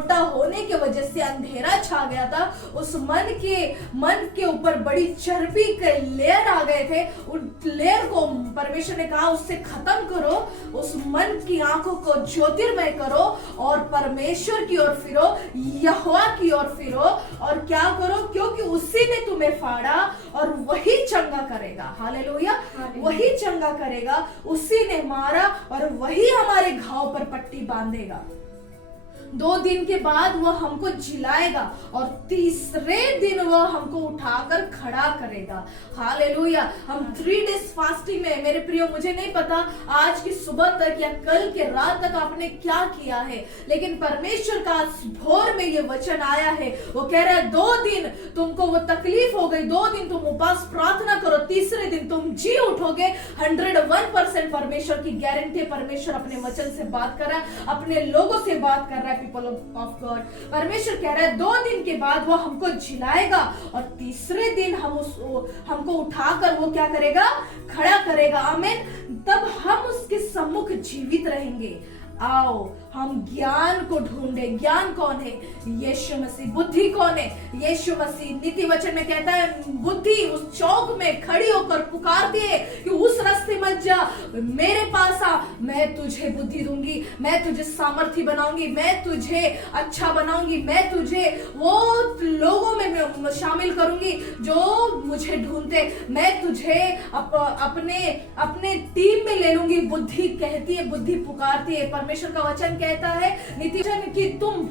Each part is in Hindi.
मोटा होने की वजह से अंधेरा छा गया था, उस मन के ऊपर बड़ी चर्बी के लेयर आ गए थे, उन लेयर को परमेश्वर ने कहा उससे खत्म करो, उस मन की आंखों को ज्योतिर्मय करो और परमेश्वर की ओर फिरो, यहोवा की ओर फिरो और क्या करो, क्योंकि उसी ने तुम्हें फाड़ा और वही चंगा करेगा। हालेलुया, वही चंगा करेगा, उसी ने मारा और वही हमारे घाव पर पट्टी बांधेगा। 2 दिन के बाद वह हमको जिलाएगा और तीसरे दिन वह हमको उठाकर खड़ा करेगा। हालेलुया। हम 3 डेज फास्टिंग में, मेरे प्रियो, मुझे नहीं पता आज की सुबह तक या कल के रात तक आपने क्या किया है, लेकिन परमेश्वर का भोर में ये वचन आया है। वो कह रहा है 2 दिन तुमको वो तकलीफ हो गई, 2 दिन तुम उपास प्रार्थना करो, तीसरे दिन तुम जी उठोगे। 101% परमेश्वर की गारंटी। परमेश्वर अपने वचन से बात कर रहा है, अपने लोगों से बात कर रहा है, पीपल ऑफ गॉड। परमेश्वर कह रहा है 2 दिन के बाद वो हमको जिलाएगा और तीसरे दिन हमको उठाकर वो क्या करेगा, खड़ा करेगा। आमीन। तब हम उसके सम्मुख जीवित रहेंगे। आओ हम ज्ञान को ढूंढे। ज्ञान कौन है? यीशु मसीह। बुद्धि कौन है? यीशु मसीह। नीति वचन में कहता है बुद्धि उस चौक में खड़ी होकर पुकारती है कि उस रास्ते मत जा, मेरे पास आ, मैं तुझे बुद्धि दूंगी, मैं तुझे सामर्थ्य बनाऊंगी, मैं तुझे अच्छा बनाऊंगी, मैं तुझे वो लोगों में शामिल करूंगी जो मुझे ढूंढते, मैं तुझे अपने टीम में ले लूंगी। बुद्धि कहती है, बुद्धि पुकारती है। परमेश्वर का वचन कहता है नीति वचन कि तुम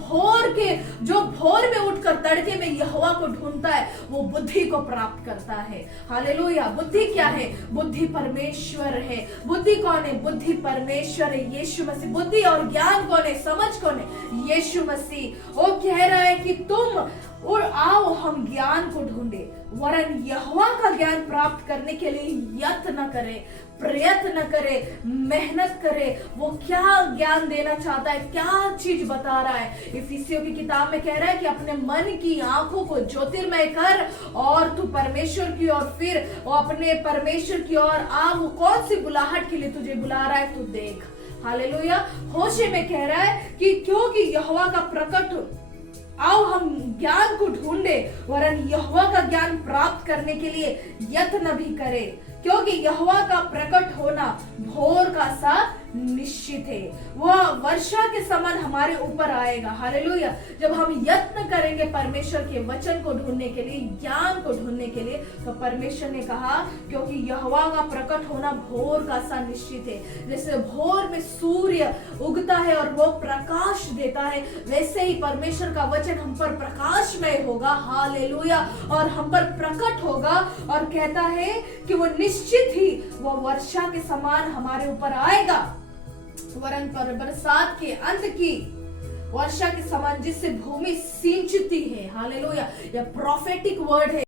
जो भोर में उठकर तड़के में यहोवा को ढूंढता है वो बुद्धि को प्राप्त करता है। हालेलुया। बुद्धि क्या है? बुद्धि परमेश्वर है। बुद्धि कौन है? बुद्धि परमेश्वर है, यीशु मसीह। बुद्धि और ज्ञान कौन है? समझ कौन है? यीशु मसीह। वो कह रहा है कि तुम और आओ हम ज्ञान को ढूंढे, वरन यहोवा का ज्ञान प्राप्त करने के लिए यत्न करें, प्रयत्न करे, मेहनत करे। वो क्या ज्ञान देना चाहता है, क्या चीज बता रहा है? इफिसियों की किताब में कह रहा है कि अपने मन की आंखों को ज्योतिर्मय कर और तू परमेश्वर की ओर फिर, वो अपने परमेश्वर की ओर आ। वो कौन सी बुलाहट के लिए तुझे बुला रहा है, तू देख। हालेलुया। होशे में कह रहा है कि क्योंकि यहोवा का प्रकट, आओ हम ज्ञान को ढूंढे, वरन यहोवा का ज्ञान प्राप्त करने के लिए यत्न भी करें, क्योंकि यहोवा का प्रकट होना भोर का सा निश्चित है। वह वर्षा के समान हमारे ऊपर आएगा। हालेलुया। जब हम यत्न करेंगे परमेश्वर के वचन को ढूंढने के लिए, ज्ञान को ढूंढने के लिए, तो परमेश्वर ने कहा क्योंकि यहोवा का प्रकट होना भोर का सा निश्चित है। जैसे भोर में सूर्य उगता है और वो प्रकाश देता है, वैसे ही परमेश्वर का वचन हम पर प्रकाशमय होगा। हालेलुया। और हम पर प्रकट होगा और कहता है कि वो निश्चित ही वो वर्षा के समान हमारे ऊपर आएगा, वरन पर बरसात के अंत की वर्षा के समान जिससे भूमि सिंचती है। हालेलुया। यह प्रोफेटिक वर्ड है।